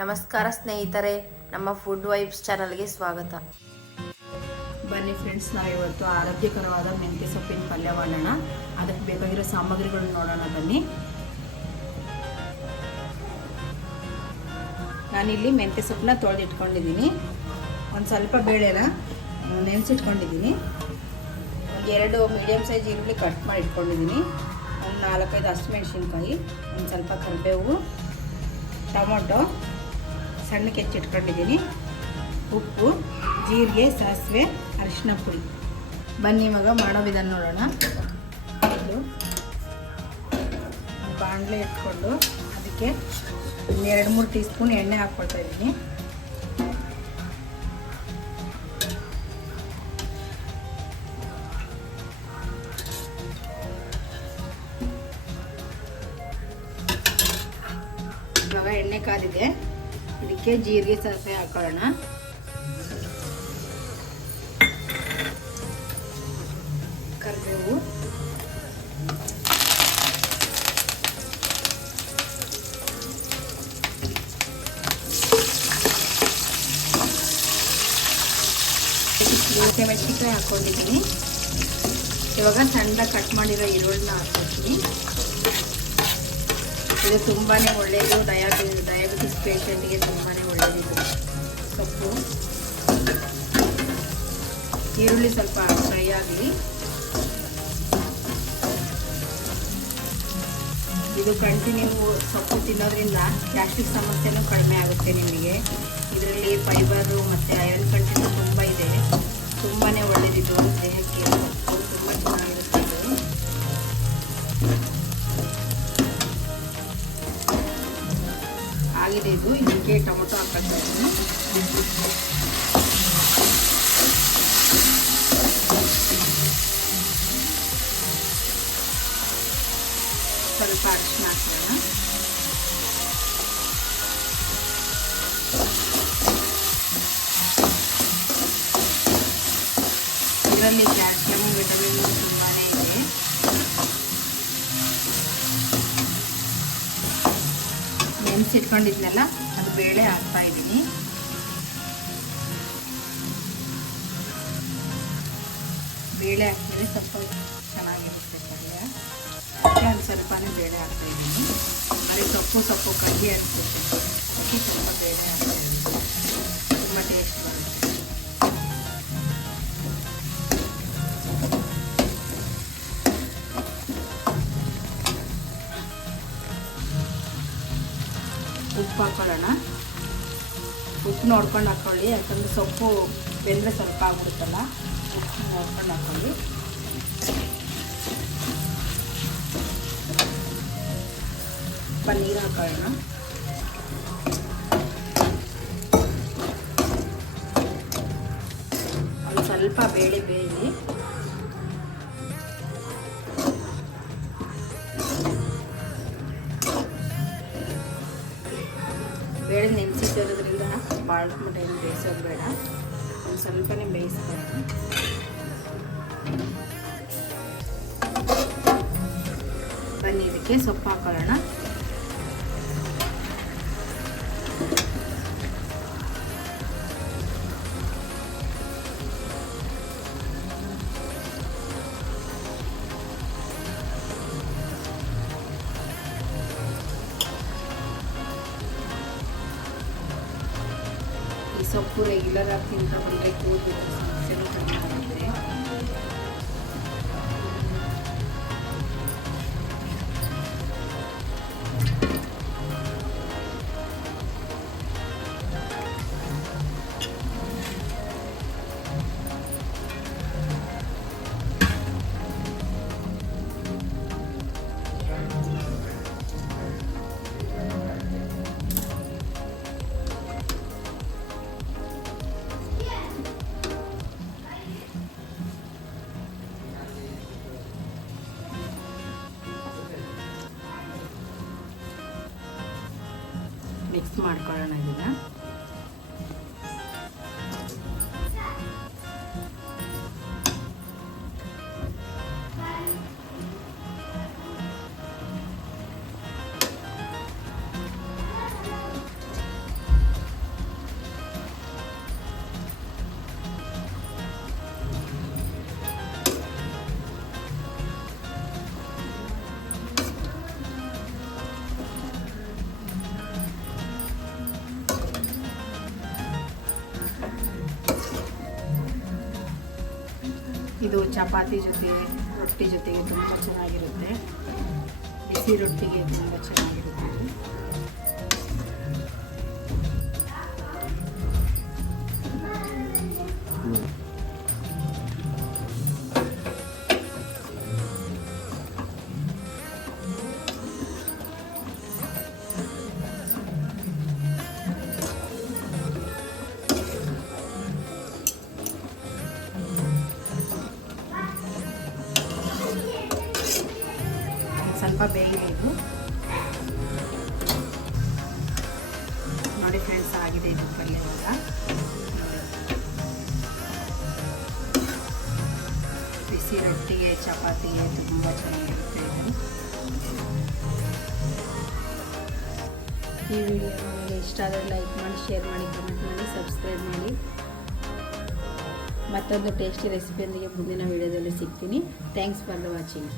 ನಮಸ್ಕಾರ ಸ್ನೇಹಿತರೆ, ನಮ್ಮ ಫುಡ್ ವೈಬ್ಸ್ ಚಾನಲ್ಗೆ ಸ್ವಾಗತ. ಬನ್ನಿ ಫ್ರೆಂಡ್ಸ್, ನಾವಿವತ್ತು ಆರೋಗ್ಯಕರವಾದ ಮೆಂತ್ಯ ಸೊಪ್ಪಿನ ಪಲ್ಯ ಮಾಡೋಣ. ಅದಕ್ಕೆ ಬೇಕಾಗಿರೋ ಸಾಮಗ್ರಿಗಳನ್ನ ನೋಡೋಣ ಬನ್ನಿ. ನಾನಿಲ್ಲಿ ಮೆಂತ್ಯ ಸೊಪ್ಪನ್ನ ತೊಳೆದಿಟ್ಕೊಂಡಿದ್ದೀನಿ. ಒಂದು ಸ್ವಲ್ಪ ಬೇಳೆನ ನೆನೆಸಿಟ್ಕೊಂಡಿದ್ದೀನಿ. ಒಂದು 2 ಮೀಡಿಯಮ್ ಸೈಜ್ ಈರುಳ್ಳಿ ಕಟ್ ಮಾಡಿ ಇಟ್ಕೊಂಡಿದ್ದೀನಿ. ಒಂದು 4-5 ಹಸಿಮೆಣಸಿನ್ಕಾಯಿ, ಒಂದು ಸ್ವಲ್ಪ ಕರಿಬೇವು, ಟೊಮೊಟೊ ಸಣ್ಣಕ್ಕೆ ಹೆಚ್ಚಿಟ್ಕೊಂಡಿದ್ದೀನಿ, ಉಪ್ಪು, ಜೀರಿಗೆ, ಸಾಸಿವೆ, ಅರಿಶಿನ ಪುಡಿ. ಬನ್ನಿ ಇವಾಗ ಮಾಡೋ ವಿಧಾನ ನೋಡೋಣ. ಇದು ಬಾಣಲೆ ಇಟ್ಕೊಂಡು ಅದಕ್ಕೆ 2-3 ಟೀ ಸ್ಪೂನ್ ಎಣ್ಣೆ ಹಾಕ್ಕೊಳ್ತಾ ಇದ್ದೀನಿ. ಇವಾಗ ಎಣ್ಣೆ ಕಾದಿದೆ, ಇದಕ್ಕೆ ಜೀರಿಗೆ, ಸಾಸಿವೆ ಹಾಕೊಳ್ಳೋಣ. ಕರಿಬೇವು, ಮೆಣಸಿನಕಾಯಿ ಹಾಕೊಂಡಿದ್ದೀನಿ. ಇವಾಗ ಸಣ್ಣ ಕಟ್ ಮಾಡಿರೋ ಈರುಳ್ಳಿನ ಹಾಕ್ಕೊತೀನಿ. ಇದು ತುಂಬಾ ಒಳ್ಳೆಯದು, ಡಯಾಬಿಟಿಸ್ ಪೇಷಂಟ್ಗೆ ತುಂಬಾ ಒಳ್ಳೆಯದಿದೆ ಸೊಪ್ಪು. ಈರುಳ್ಳಿ ಸ್ವಲ್ಪ ಫ್ರೈ ಆಗಲಿ. ಇದು ಕಂಟಿನ್ಯೂ ಸೊಪ್ಪು ತಿನ್ನೋದ್ರಿಂದ ಗ್ಯಾಸ್ಟ್ರಿಕ್ ಸಮಸ್ಯೆನೂ ಕಡಿಮೆ ಆಗುತ್ತೆ ನಿಮಗೆ. ಇದರಲ್ಲಿ ಫೈಬರು ಮತ್ತು ಐರನ್ ಕಂಟೆಂಟ್ ತುಂಬ ಇದೆ, ತುಂಬಾ ಒಳ್ಳೆಯದಿದು ದೇಹಕ್ಕೆ. ಸೊಪ್ಪು ತುಂಬ ಚೆನ್ನಾಗಿರುತ್ತೆ. ಇದು ಆಗಿದೆ. ಇದಕ್ಕೆ ಟೊಮೊಟೊ ಹಾಕ್ತಾ ಇದ್ದೀನಿ. ಸ್ವಲ್ಪ ಅರಿಶಿನ ಹಾಕೋಣ. ಇದರಲ್ಲಿ ಕ್ಯಾಲ್ಸಿಯಂ, ವಿಟಮಿನ್ ತುಂಬಾ ಇದೆ. ನೆನೆಸಿಟ್ಕೊಂಡಿದ್ನಲ್ಲ, ಅದು ಬೇಳೆ ಹಾಕ್ತಾ ಇದ್ದೀನಿ. ಬೇಳೆ ಹಾಕಿದ್ರೆ ಸ್ವಲ್ಪ ಚೆನ್ನಾಗಿರುತ್ತೆ ಪಲ್ಯ. ಒಂದು ಸ್ವಲ್ಪನೇ ಬೇಳೆ ಹಾಕ್ತಾ ಇದ್ದೀನಿ. ಬರೀ ಸೊಪ್ಪು ಕಹಿ ಅನಿಸುತ್ತೆ, ಅದಕ್ಕೆ ಸ್ವಲ್ಪ ಬೇಳೆ ಹಾಕ್ತಾ ಇದ್ದೀನಿ. ತುಂಬ ಟೇಸ್ಟ್ ಬರುತ್ತೆ. ಉಪ್ಪು ಹಾಕೊಳ್ಳೋಣ. ಉಪ್ಪು ನೋಡ್ಕೊಂಡು ಹಾಕ್ಕೊಳ್ಳಿ, ಯಾಕಂದರೆ ಸೊಪ್ಪು ಬೆಂದರೆ ಸ್ವಲ್ಪ ಆಗ್ಬಿಡುತ್ತಲ್ಲ, ಉಪ್ಪು ನೋಡ್ಕೊಂಡು ಹಾಕ್ಕೊಳ್ಳಿ. ನೀರು ಹಾಕೊಳ್ಳೋಣ. ಒಂದು ಸ್ವಲ್ಪ ಬೇಳೆ ಬೇಯಿಸಿ ಬೇಳೆ ನೆನೆಸಿರೋದ್ರಿಂದ ಭಾಳ ಮಟ್ಟ ಬೇಯಿಸೋದು ಬೇಡ, ಒಂದು ಸ್ವಲ್ಪನೇ ಬೇಯಿಸ್ಕೊಳ್ಳೋಣ. ಬನ್ನಿ ಇದಕ್ಕೆ ಸೊಪ್ಪು ಹಾಕೊಳ್ಳೋಣ. ಈ ಸೊಪ್ಪು ರೆಗ್ಯುಲರ್ ಆಗಿ ತಿಂತ ಬಂದರೆ ಕೂದಲು ಸಮಸ್ಯೆನೂ ಕಡಿಮೆ ಆಗುತ್ತೆ. ಮಿಕ್ಸ್ ಮಾಡ್ಕೊಳ್ಳೋಣ ಇದನ್ನ. ಇದು ಚಪಾತಿ ಜೊತೆ ರೊಟ್ಟಿ ಜೊತೆಗೆ ತುಂಬ ಚೆನ್ನಾಗಿರುತ್ತೆ. ಬಿಸಿ ರೊಟ್ಟಿಗೆ ತುಂಬ ಚೆನ್ನಾಗಿರುತ್ತೆ ಇದು. ಸ್ವಲ್ಪ ಬೇಯಬೇಕು. ನೋಡಿ ಫ್ರೆಂಡ್ಸ್, ಆಗಿದೆ ಇದು ಪಲ್ಯ ಇವಾಗ. ಬಿಸಿ ರೊಟ್ಟಿಗೆ ಚಪಾತಿಗೆ ತುಂಬ ಚೆನ್ನಾಗಿರುತ್ತೆ ಇದು. ಈ ವಿಡಿಯೋ ನಿಮಗೆ ಇಷ್ಟ ಆದರೆ ಲೈಕ್ ಮಾಡಿ, ಶೇರ್ ಮಾಡಿ, ಕಮೆಂಟ್ ಮಾಡಿ, ಸಬ್ಸ್ಕ್ರೈಬ್ ಮಾಡಿ. ಮತ್ತೊಂದು ಟೇಸ್ಟಿ ರೆಸಿಪಿಯೊಂದಿಗೆ ಮುಂದಿನ ವಿಡಿಯೋದಲ್ಲಿ ಸಿಗ್ತೀನಿ. Thanks for the watching.